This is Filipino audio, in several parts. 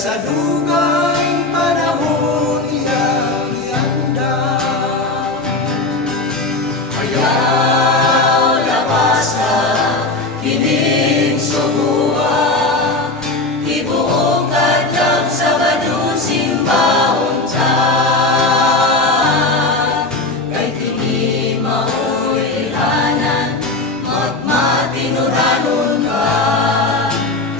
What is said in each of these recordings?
sa dugay panahon iyang ihanda. Ayaw lapas na kining subuha, ibuong kadlap sa badong simbahon ta. Kay kini mao'y ilhanan, magmatinuranon ka,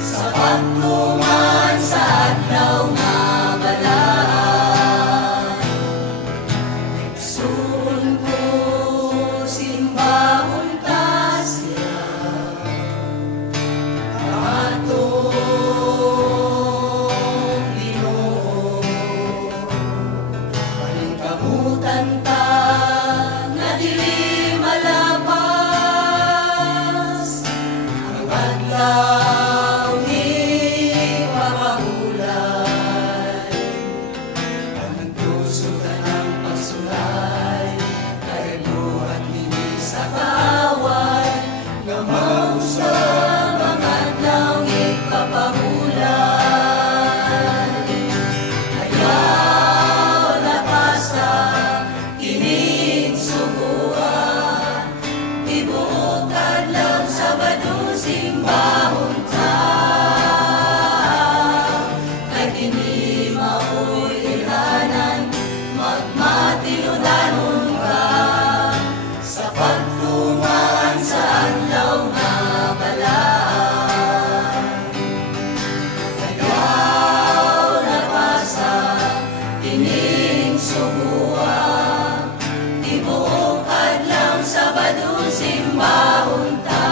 sa pagtuman sa adlaw nga balaan. Sun ko simbahon ta siya, atong Ginoo. Paningkamutan ta nga dili malapas, ang adlaw ni papahulay. Ang puso ka ng pagsulay, kay buhat nini sa kaaway, nga mausa ang adlaw ni papahulay. Ayaw lapas na kining subuha, ibuong kadlaw sa badong simbahon ta. Kay kini mao'y ilhanan, magmatinudanon ka, sa pagtuman sa adlaw nga balaan. Ayaw lapas na kining subuha, ibuong kadlaw sa badong simbahon ta.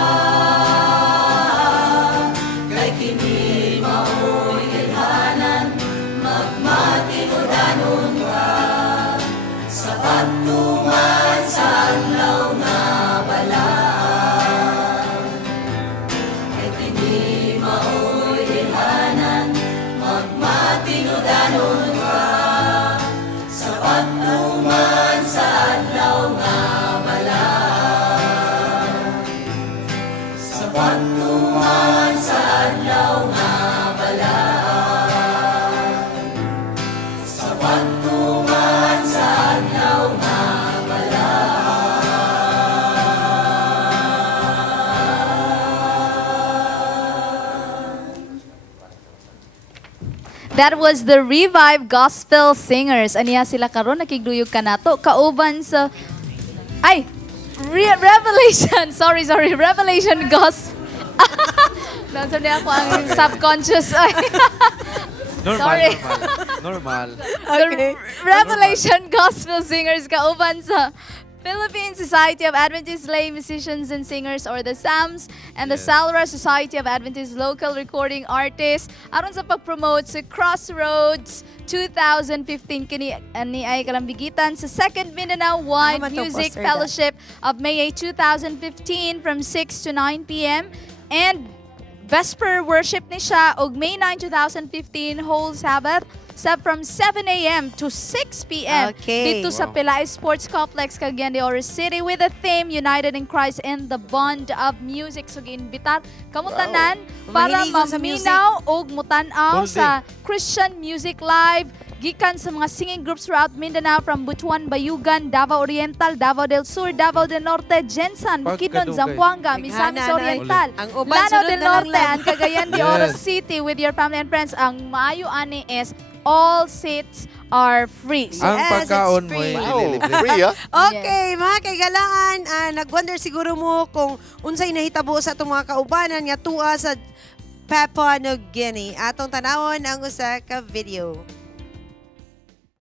Kay kini mao'y ilhanan, magmatinudanon ka, sa pagtuman sa adlaw nga balaan. Kay kini mao'y ilhanan, magmatinudanon ka, sa pagtuman sa adlaw nga balaan. Sa pagtuman sa adlaw nga balaan. Sa pagtuman sa adlaw nga balaan. That was the Revive Gospel Singers. Aniya sila karon nakigduyog kanato kauban sa Revelation. Sorry. Revelation Gospel. Nandiyan niya ako ang subconscious. Sorry. Normal. The Revelation Gospel Singers kauban sa Philippine Society of Adventist Lay Musicians and Singers, or the SAMS, and the Salra Society of Adventist Local Recording Artists aron sa pag-promote sa Crossroads 2015 kini ani ay kalambigitan sa Second Mindanao Wide Music Fellowship of May 2015 from 6 to 9 p.m. and Vesper Worship ni siya og May 9, 2015 whole Sabbath from 7 a.m. to 6 p.m. dito sa Pilay Sports Complex, Cagayan de Oro City, with the theme United in Christ and the Bond of Music. So giinbitar kamutanan para maminaw og mutanaw sa Christian Music Live gikan sa mga singing groups throughout Mindanao, from Butuan, Bayugan, Davao Oriental, Davao del Sur, Davao del Norte, Jensan, Bukidnon, Zamboanga, Misamis Oriental, Lanao del Norte, and Cagayan de Oro City with your family and friends. Ang maayo ani is all seats are free. So, ang pagkaon mo ay free, ah? Okay, mga kaigalangan, nag-wonder siguro mo kung unsay nahitabo sa itong mga kaubanan nga tuwa sa Papua New Guinea. Atong tanawon ang usa ka video.